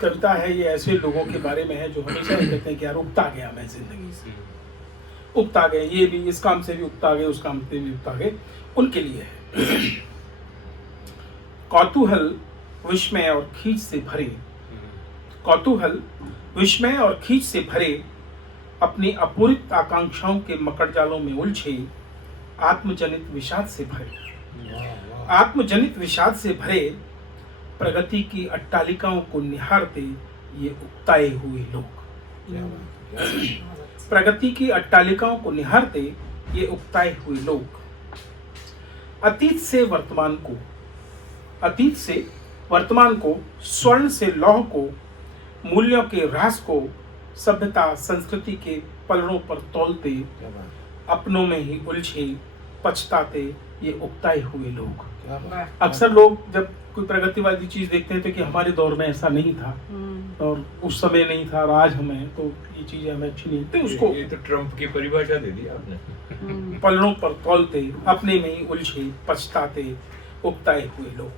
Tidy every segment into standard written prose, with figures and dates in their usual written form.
कविता है ये ऐसे लोगों के बारे में है जो हमेशा ये कहते हैं कि यार उगता गया मैं जिंदगी से, उगता गए, ये भी इस काम से भी उगता गए, उस काम से भी उगता गए, उनके लिए है। कौतूहल विस्मय और खींच से भरे, कौतूहल विस्मय और खींच से भरे, अपनी अपूरित आकांक्षाओं के मकड़जालों में उलझे, आत्मजनित विषाद से भरे, आत्मजनित विषाद से भरे, प्रगति की अट्टालिकाओं को निहारते ये उकताए हुए लोग, प्रगति की अट्टालिकाओं को निहारते ये उकताए हुए लोग, अतीत से वर्तमान को, अतीत से वर्तमान को, स्वर्ण से लौह को, मूल्यों के ह्रास को, सभ्यता संस्कृति के पलड़ों पर तौलते, अपनों में ही उलझे पछताते ये उकताए हुए लोग। अक्सर लोग जब कोई प्रगतिवादी चीज देखते हैं तो कि हमारे दौर में ऐसा नहीं था और उस समय नहीं था और आज हमें तो ये चीजें हमें अच्छी नहीं लगती, उसको ये तो ट्रम्प की परिभाषा दे दी आपने। पलड़ों पर तौलते, अपने में ही उलझे पछताते उकताए हुए लोग,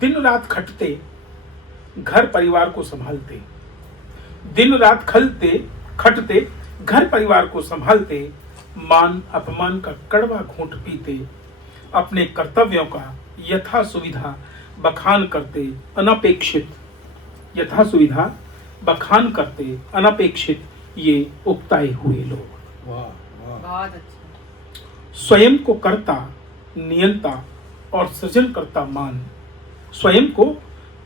दिन रात खटते घर परिवार को संभालते, दिन रात खटते घर परिवार को संभालते, मान अपमान का कड़वा घूंट पीते, अपने कर्तव्यों का यथा सुविधा बखान करते अनपेक्षित, यथा सुविधा बखान करते अनपेक्षित ये उकताए हुए लोग। बहुत अच्छा। स्वयं को कर्ता नियंता और सृजनकर्ता मान, स्वयं को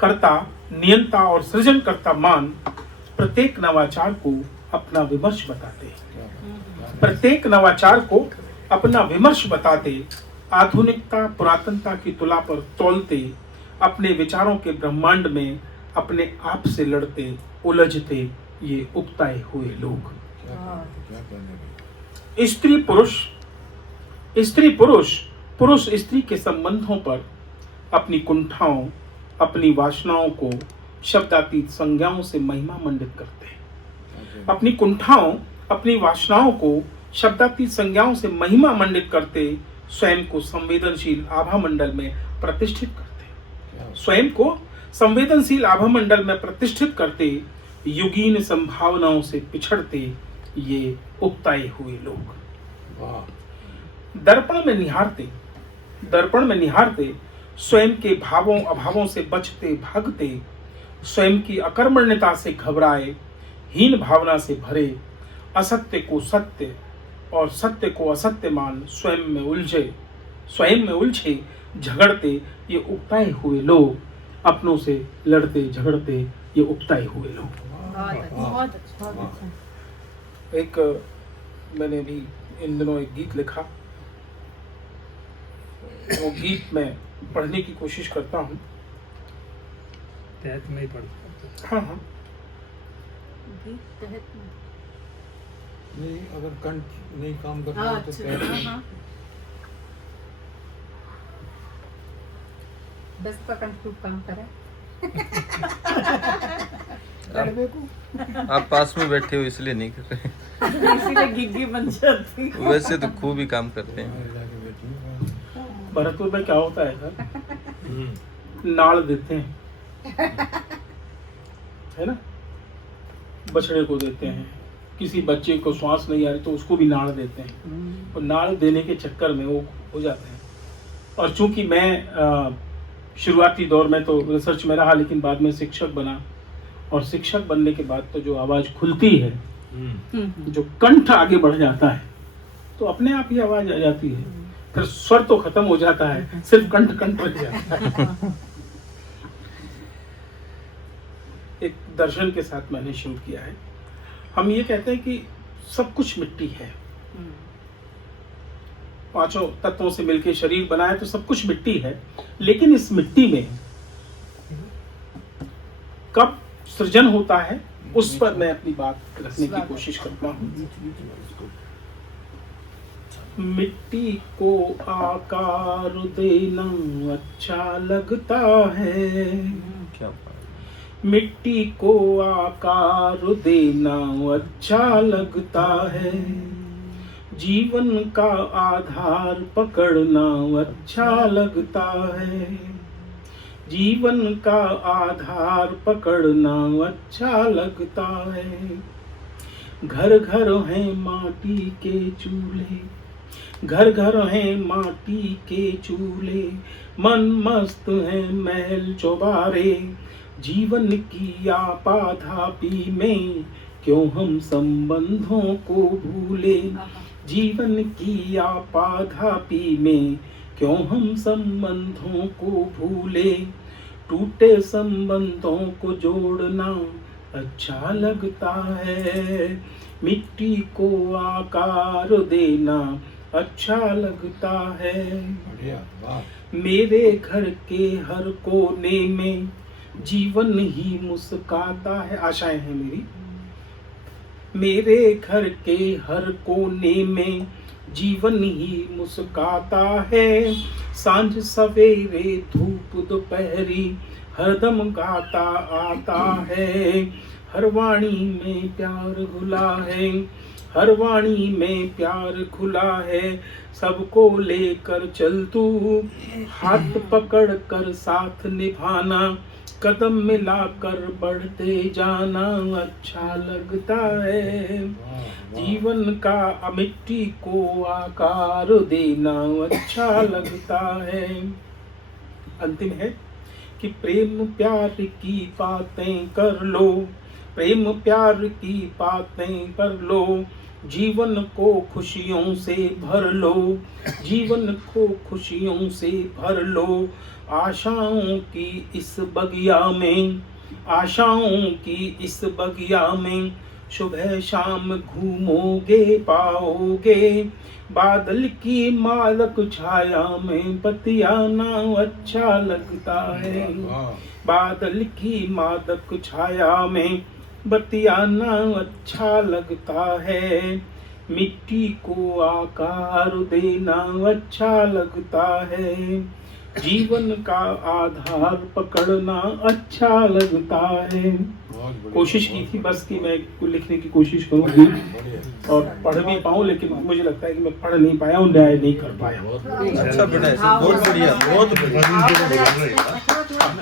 कर्ता नियंता और सृजनकर्ता मान, प्रत्येक नवाचार को अपना विमर्श बताते, प्रत्येक नवाचार को अपना विमर्श बताते, आधुनिकता पुरातनता की तुला पर तौलते, अपने विचारों के ब्रह्मांड में अपने आप से लड़ते उलझते ये उकताए हुए लोग। स्त्री पुरुष, स्त्री पुरुष, पुरुष स्त्री के संबंधों पर अपनी कुंठाओं अपनी वासनाओं को शब्दातीत संज्ञाओं से महिमा मंडित करते हैं, अपनी कुंठाओं अपनी वासनाओं को शब्दातीत संज्ञाओं से महिमा मंडित करते, स्वयं को संवेदनशील आभा मंडल में प्रतिष्ठित करते, स्वयं को संवेदनशील आभा मंडल में प्रतिष्ठित करते, युगीन संभावनाओं से पिछड़ते ये उकताए हुए लोग। दर्पण में निहारते, दर्पण में निहारते, स्वयं के भावों अभावों से बचते भागते, स्वयं की अकर्मण्यता से घबराए, हीन भावना से भरे, असत्य को सत्य और सत्य को असत्य मान, स्वयं में उलझे झगड़ते ये उकताए हुए लोग, अपनों से लड़ते झगड़ते ये उकताए हुए लोग। बहुत अच्छा। एक मैंने भी इन दिनों एक गीत लिखा, वो गीत मैं पढ़ने की कोशिश करता हूँ। तहत में ही पढ़ता। हाँ हाँ गीत तहत में नहीं, अगर कंठ नहीं काम करता हाँ, तो अच्छा, क्या हाँ। बस का कंठ खूब काम करे। आप पास में बैठे हो इसलिए नहीं कर रहे। इसीलिए गिग्गी बन जाती। वैसे तो खूब ही काम करते हैं। भरतपुर में क्या होता है सर, नाड़ देते हैं, है ना, बछड़े को देते हैं, किसी बच्चे को श्वास नहीं आ रही तो उसको भी नाड़ देते हैं, और नाड़ देने के चक्कर में वो हो जाते हैं। और चूंकि मैं शुरुआती दौर में तो रिसर्च में रहा, लेकिन बाद में शिक्षक बना, और शिक्षक बनने के बाद तो जो आवाज़ खुलती है, जो कंठ आगे बढ़ जाता है, तो अपने आप ही आवाज़ आ जाती है, फिर स्वर तो खत्म हो जाता है, सिर्फ कंठ रह जाता है। एक दर्शन के साथ मैंने शुरू किया है। हम ये कहते हैं कि सब कुछ मिट्टी है, पांचों तत्वों से मिलकर शरीर बना है, तो सब कुछ मिट्टी है, लेकिन इस मिट्टी में कब सृजन होता है उस पर मैं अपनी बात रखने की कोशिश करता हूँ। मिट्टी को आकार देना अच्छा लगता है, क्या मिट्टी को आकार देना अच्छा लगता है, जीवन का आधार पकड़ना अच्छा लगता है, जीवन का आधार पकड़ना अच्छा लगता है। घर घर हैं माटी के चूल्हे, घर घर हैं माटी के चूल्हे, मन मस्त है महल चौबारे। जीवन की आपाधापी में क्यों हम संबंधों को भूले, जीवन की आपाधापी में क्यों हम संबंधों को भूले। टूटे संबंधों को जोड़ना अच्छा लगता है, मिट्टी को आकार देना अच्छा लगता है। बढ़िया, वाह। मेरे घर के हर कोने में जीवन ही मुस्काता है। आशाएं हैं मेरी। मेरे घर के हर कोने में जीवन ही मुस्काता है। सांझ सवेरे धूप दोपहरी हरदम गाता आता है। हर वाणी में प्यार घुला है, हर वाणी में प्यार खुला है। सबको लेकर चल तू, हाथ पकड़ कर साथ निभाना, कदम मिलाकर बढ़ते जाना अच्छा लगता है। जीवन का मिट्टी को आकार देना अच्छा लगता है। अंतिम है कि प्रेम प्यार की बातें कर लो, प्रेम प्यार की बातें कर लो। जीवन को खुशियों से भर लो, जीवन को खुशियों से भर लो। आशाओं की इस बगिया में, आशाओं की इस बगिया में सुबह शाम घूमोगे पाओगे। बादल की मालक छाया में बतियाना अच्छा लगता है। बादल की मादक छाया में बतियाना अच्छा लगता है। मिट्टी को आकार देना अच्छा लगता है। जीवन का आधार पकड़ना अच्छा लगता है। कोशिश की थी बस कि मैं लिखने की कोशिश करूँ और पढ़ भी पाऊँ, लेकिन मुझे लगता है कि मैं पढ़ नहीं पाया और न्याय नहीं कर पाया। अच्छा बेटा, बहुत बढ़िया, बहुत बढ़िया।